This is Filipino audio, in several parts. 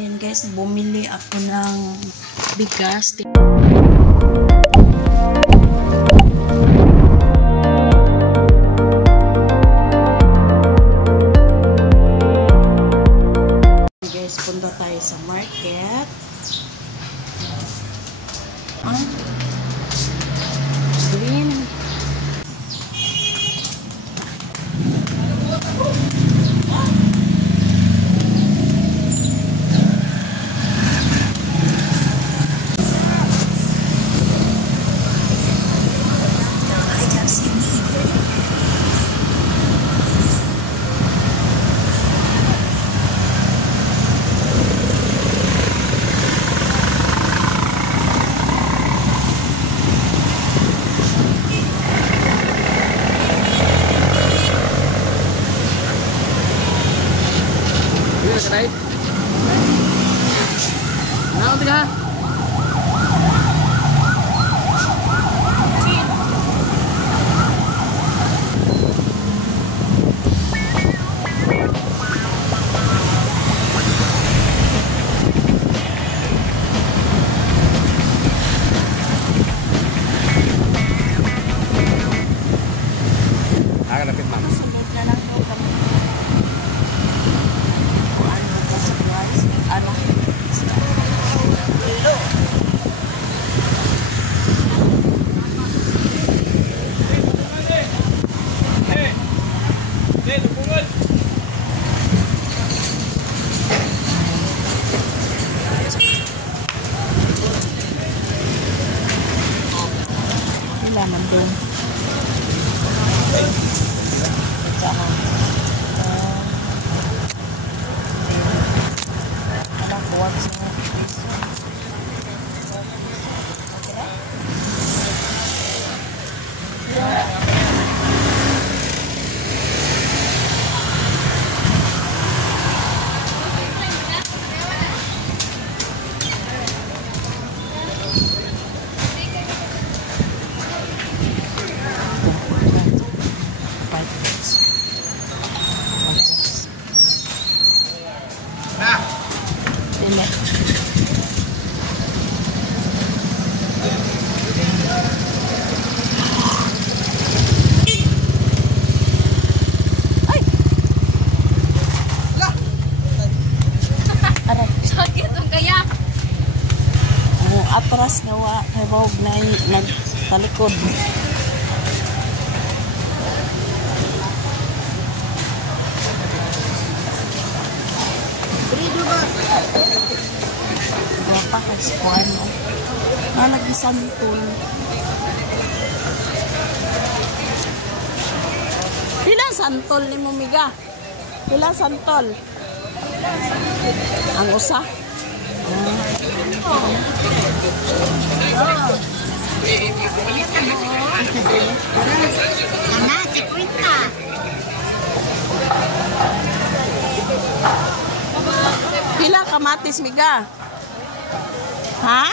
Ayan guys, bumili ako ng bigas. Guys, punta tayo sa market. Green. Right? Nah, tiga. Akan dapat mana? Laman doon. Tsaka anak buat sa atras nga wa hebog na nagtalikod. Brido ba? Wapa kay squad mo. Nagisantol. Pilang santol ni mo miga? Pilang santol? Ang usa? Anak, cikwita. Pila kamatis miga? Ha?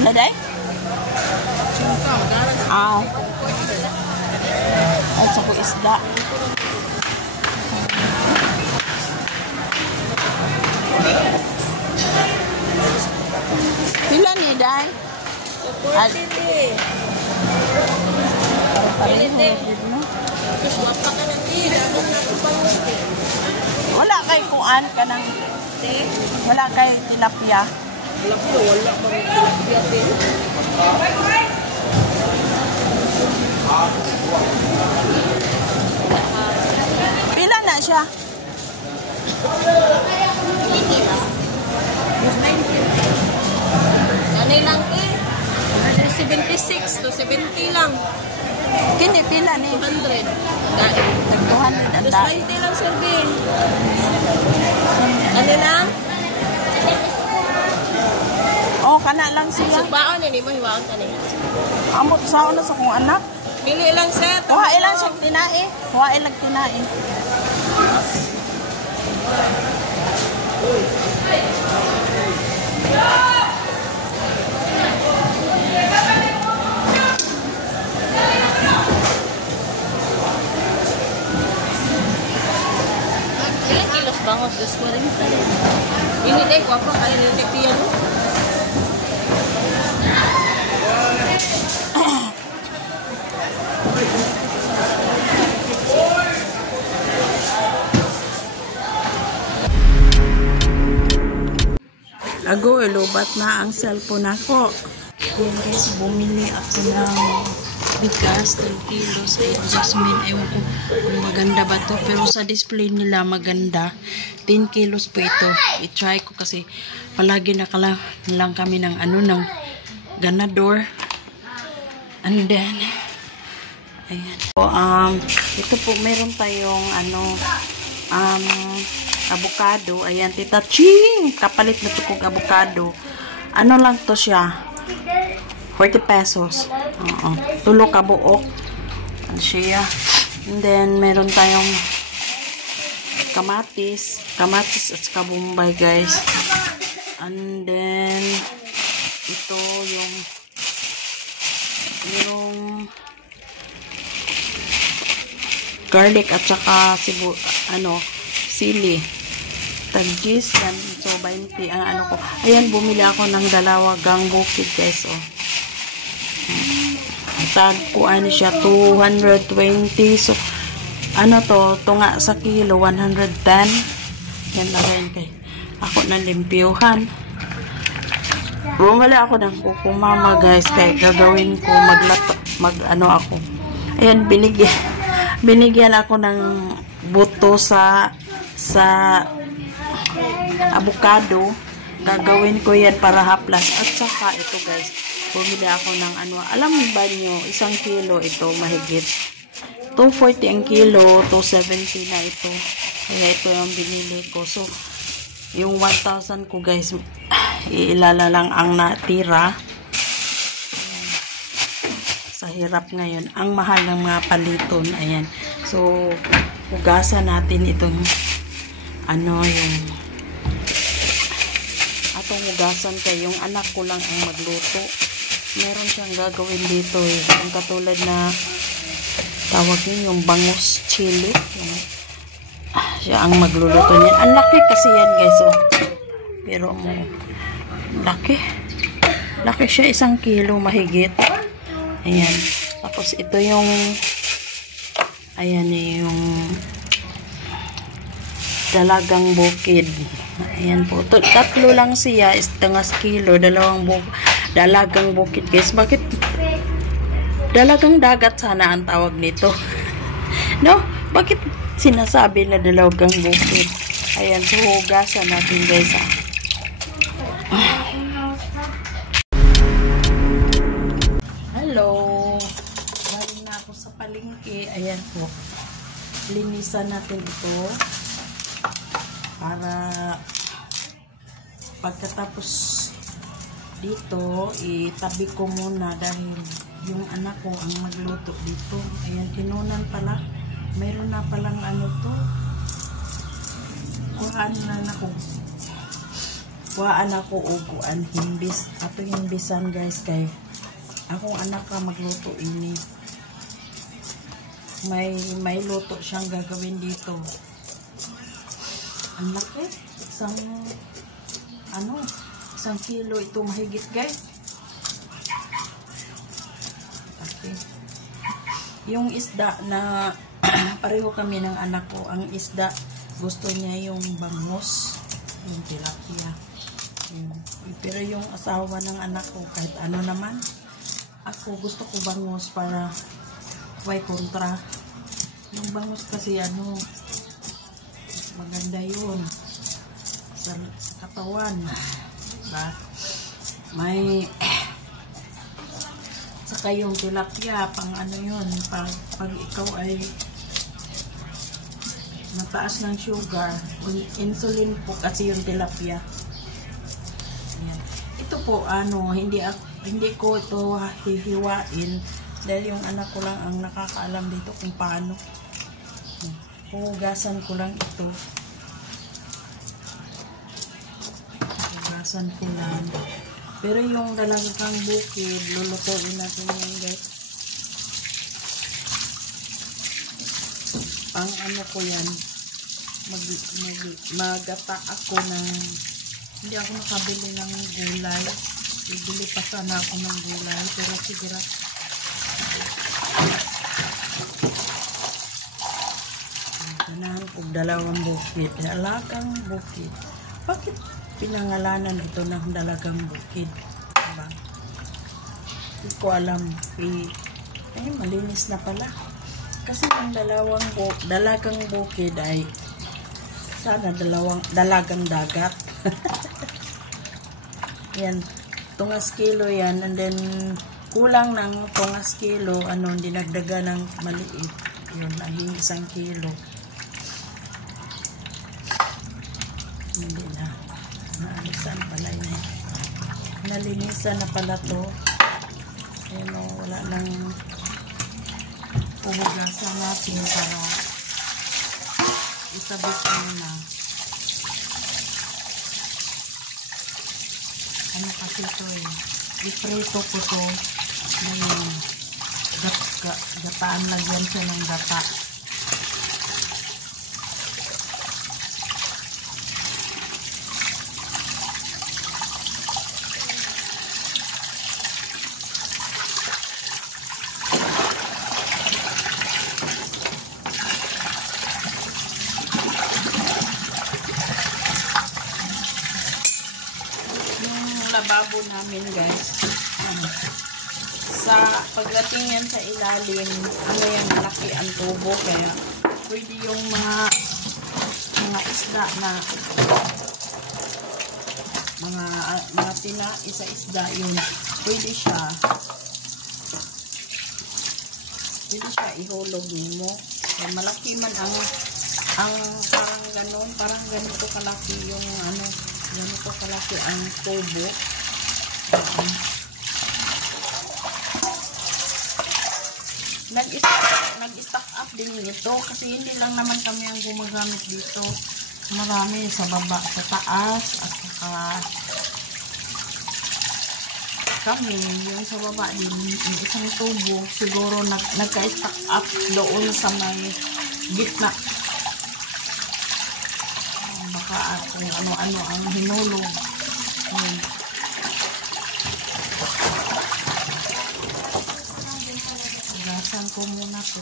Pila day? Aw. Ay, sa ko isda. Pila ni day? Wala kay kuan kanang wala kay tilapia. Wala man tilapia din. Pila na siya? Ano lang eh? 76 to 70 lang. Kini pila ni? 200. Nag-200 ang Just 20 lang, Sir Ben. Ano lang? Oh, kana lang siya. Subaon ni mo hiwaon ka ni. Ambot sa una sa kong anak. Pili lang, sir. Kuha ilang siya tinai. Kuha ilang tinai. Ilang kilos bangos? 240 rin. Ini deh, guwapo kaya ni Pia no? Ago, ilubat na ang cellphone ako. Yan guys, bumili ako ng bigas, 3 kilos, ay jasmine, ewan ko kung maganda ba to, pero sa display nila maganda. 10 kilos po ito. I-try ko kasi palagi lang kami ng ng ganador. And then, ayan. So, ito po, meron tayong avocado. Ayan, tita Ching! Kapalit na tukog avocado. Ano lang to siya? 40 pesos. Tulo ka buok. Ano siya? And then, meron tayong kamatis. Kamatis at saka bombay, guys. And then, ito yung garlic at saka sili. Tagjis yan. So, 20 ang ko. Ayan, bumili ako ng dalawagang bukid, guys. Tag ko siya 220. So, tunga sa kilo 110. Yan na rin kay ako na limpyuhan. Bumili ako ng kukumama, guys, kay gagawin ko ako. Ayan, binigyan ako ng buto sa avocado. Gagawin ko yan para haplas. At saka ito, guys, bumili ako ng alam ba nyo, 1 kilo ito mahigit 240 ang kilo, 270 na ito. Kaya ito yung binili ko. So, yung 1,000 ko, guys, iilala lang ang natira. Ayan. Sa hirap ngayon, ang mahal ng mga paliton. Ayan. So, hugasan natin itong atong hugasan kay yung anak ko lang ang magluto. Meron siyang gagawin dito yung katulad na tawag yun, yung bangus chili. Siya ang magluluto niyan. Ang laki kasi yan, guys. Pero laki siya, 1 kilo mahigit. Ayan. Tapos ito yung yung dalagang bukid. Ayan po. Tatlo lang siya, 1 kilo, dalagang bukid, guys. Bakit dalagang dagat sana ang tawag nito? No? Bakit sinasabi na dalagang bukid? Ayan, so hugasan natin, guys. Hello. Galing na ako sa palengke. Ayan po. Linisan natin ito para pagkatapos dito, itabi ko muna dahil yung anak ko ang magluto dito. Ayan, kinunan pala. Mayroon na palang kuhaan ako uguan himbis. Ato himbisan, guys, kay akong anak ka magluto ini. May luto siyang gagawin dito. Ang laki. 1 kilo ito mahigit, guys. Okay. Yung isda na pareho kami ng anak ko, ang isda gusto niya yung bangus, yung tilapia. Pero yung asawa ng anak ko, kahit ano naman, ako gusto ko bangus para may kontra. Yung bangus kasi maganda yun sa katawan. Diba? May saka yung tilapia, pang yun, pag ikaw ay mataas ng sugar, insulin po kasi yung tilapia. Ayan. Ito po, hindi ko ito hihiwain dahil yung anak ko lang ang nakakaalam dito kung paano. Hugasan ko lang ito. Hugasan ko lang. Pero yung dalagang bukid, lulutuin natin yan, guys. Pang ko yan. magata ako ng, hindi ako nakabili ng gulay. Bibili pa sana ako ng gulay, pero siguro ganahan kong dalawang bukid. Dalagang bukid. Bakit pinangalanan ito ng dalagang bukid? Diba? Hindi ko alam. Malinis na pala. Kasi ang dalagang bukid ay sana dalagang dagat. Yan. Tungas kilo yan. And then, kulang ng tungas kilo. Dinagdaga ng maliit. Yun, naging 1 kilo. Hindi na. Naalisan pala yun. Nalinisan na pala to. Ayan o, wala nang puhugasan natin para isabit na. Kasi ito iprito ko to ngayon. Gataan lagyan siya ng gata. Lababo namin guys, sa pagdating yan sa ilalim, yan, malaki ang tubo, kaya pwede yung mga isda na mga isa-isda yun, pwede siya ihulog mo. Kaya malaki man ang parang ganito kalaki yung ganito kalaki ang tubo. Nag-stock up din ito kasi hindi lang naman kami ang gumagamit dito. Marami sa baba, sa taas, at saka kami, yung sa baba din, yung isang tubo, siguro nagka-stock up doon sa may gitna. Baka kung ano-ano ang hinulog. Gasan ko muna to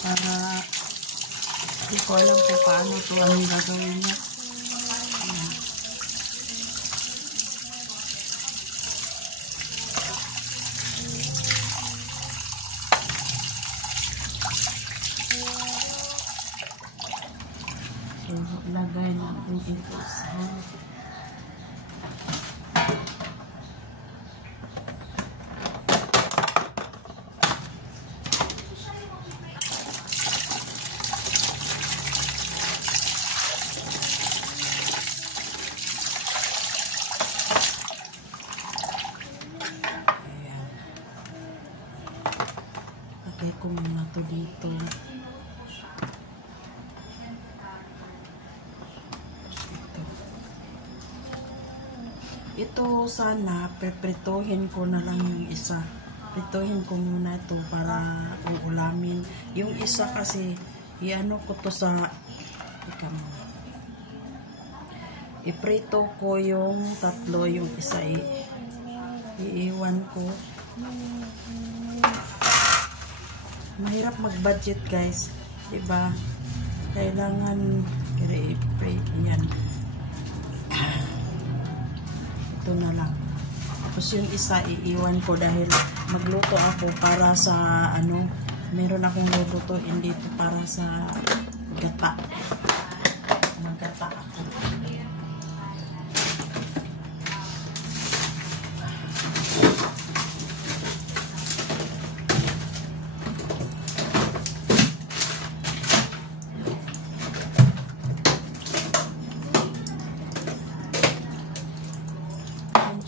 para hindi ko alam kung paano to ang gagawin niya. So, lagay natin ito sa lagay ko muna to dito. Ito sana, pepritohin ko na lang yung isa. Pritohin ko muna ito para uulamin. Yung isa kasi, iano ko to sa, iprito ko yung tatlo, yung isa iiwan ko. Mahirap mag-budget guys. Diba? Kailangan i-prate yan. Ito na lang. Tapos yung isa iiwan ko dahil magluto ako para sa meron akong lulutuin dito para sa gata. Maggata ako.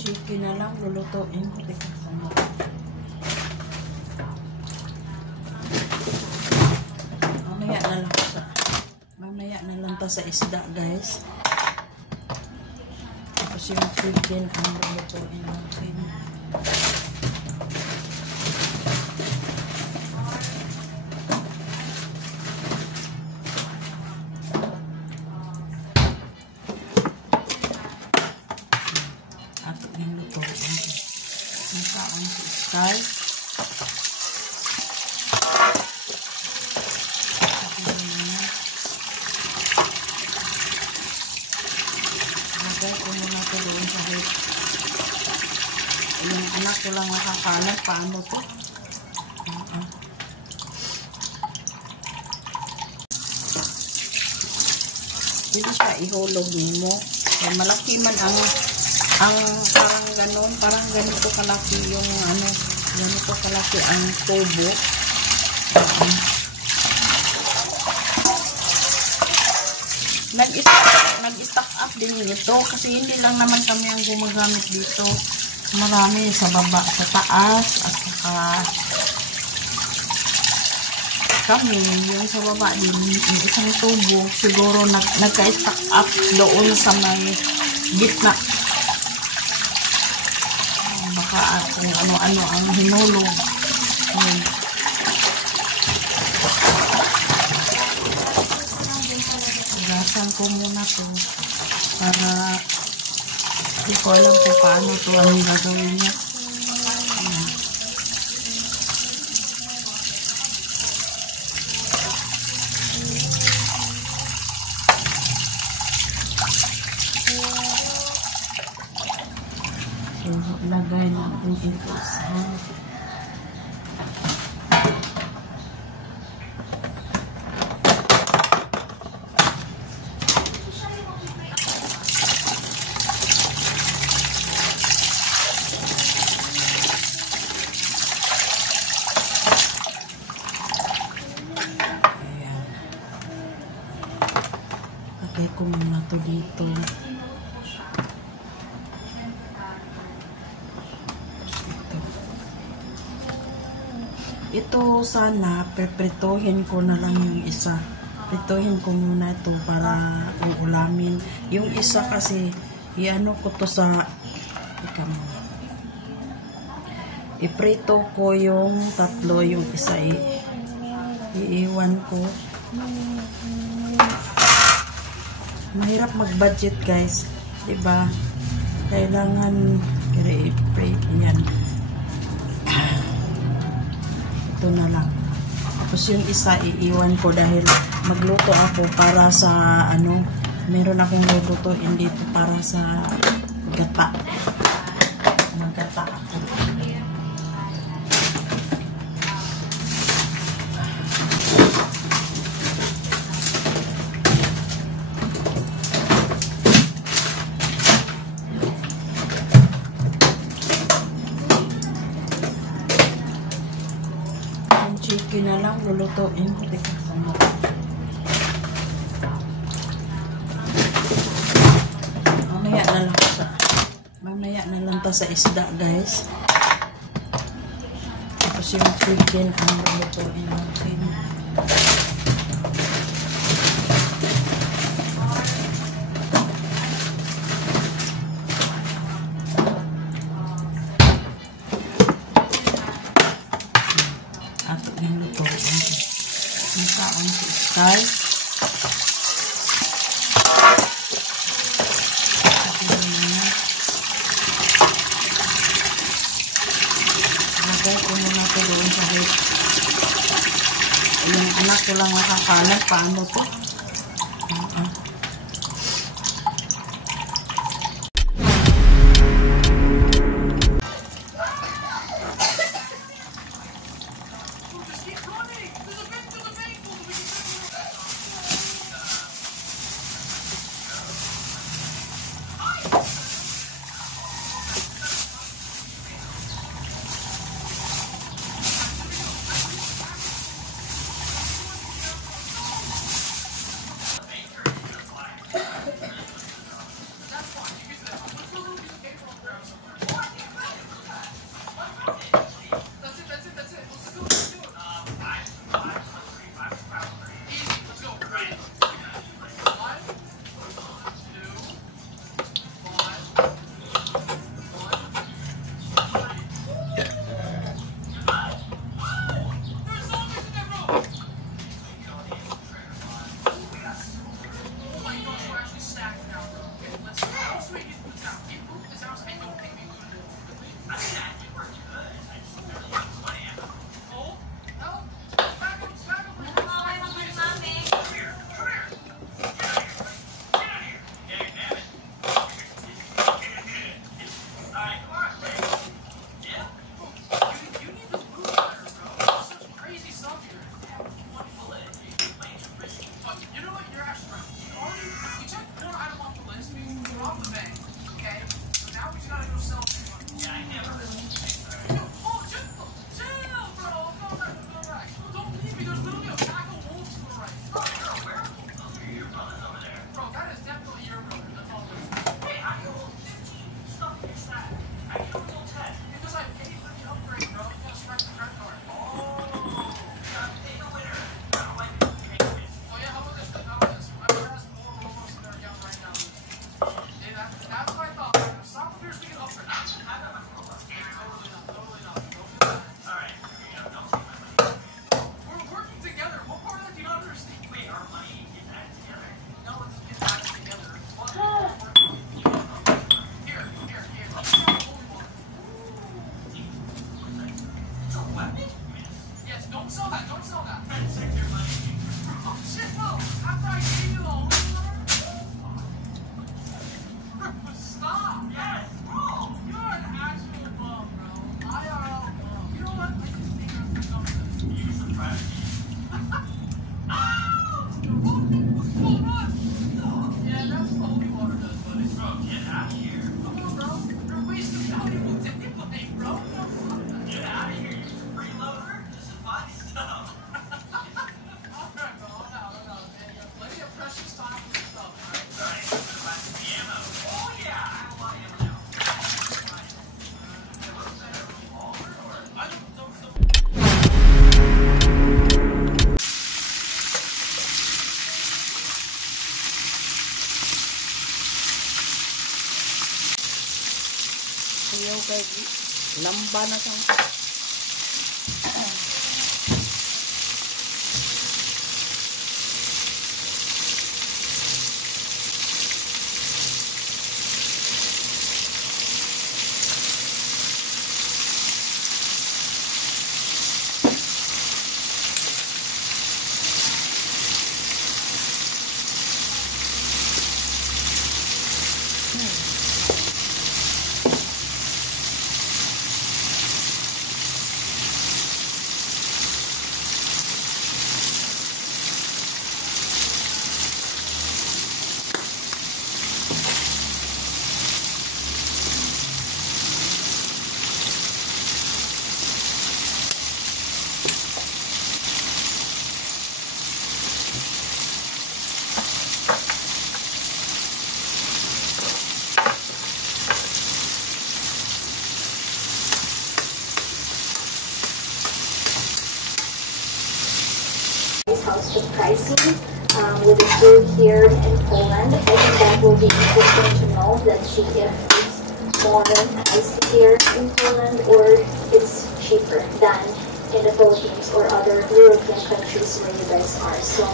Chicken na lang lulutuin ko. Mamaya na lang ta sa isda guys. Tapos yung chicken ang lulutuin natin. nakakalat. Paano to? Hindi siya ihulog mo. So, malaki man ang parang ganito kalaki yung ganito kalaki ang tubo. Nag-stock up din ito kasi hindi lang naman kami ang gumagamit dito. Marami sa baba, sa taas, at saka kami, yung sa baba din, yung isang tubo, siguro nagka-stock up doon sa may gitna. Baka kung ano-ano ang hinulog. Ayan. Gasan ko muna to para hindi ko alam kung paano to ang gagawin niya. Ayan. So, lagay natin ito sa lagay ko muna to dito. Ito sana, pepritohin ko na lang yung isa. Pritohin ko muna ito para uulamin. Yung isa kasi, iano ko to sa, iprito ko yung tatlo, yung isa iiwan ko. Mahirap mag-budget guys. Diba? Kailangan i-prito yan. Ito na lang. Tapos yung isa iiwan ko dahil magluto ako para sa meron akong lulutuin dito para sa gata. Maggata ako. Chicken na lang lulutuin. Mamaya na lang sa isda guys. Tapos yung chicken ang lulutuin natin. Ato yung lutuin. Yung kaon si Sky. Lagay ko muna ito doon sa hip. Yung anak ko lang nakakalat. Paano to? Yes, don't sell that. Don't sell that. Take your money. Oh shit, no. After I gave you all. Stop. Yes, bro. You're an actual bum, bro. IRL bum. You know what? I just think I'm something. You surprised me. Yeah, that's what holy water does, buddy. Bro, get out of here. Come on, bro. You're wasting valuable anyway, bro. Get out of here, you freeloader. This is my stuff. Alright, bro. I'm out. Man, you have plenty of precious time for this stuff, alright? Alright, I'm gonna buy some ammo. Oh, yeah. I have a lot of ammo now. I don't. Ayaw kay lamba na sa house with pricing with the food here in Poland. I think that will be interesting to know that see if it's more pricey here in Poland or it's cheaper than in the Philippines or other European countries where you guys are. So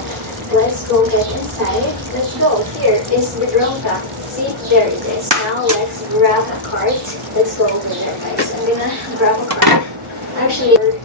let's go get inside. Let's go. Here is the drone pack. See, there it is. Now let's grab a cart. Let's go over there, guys. I'm gonna grab a cart. Actually,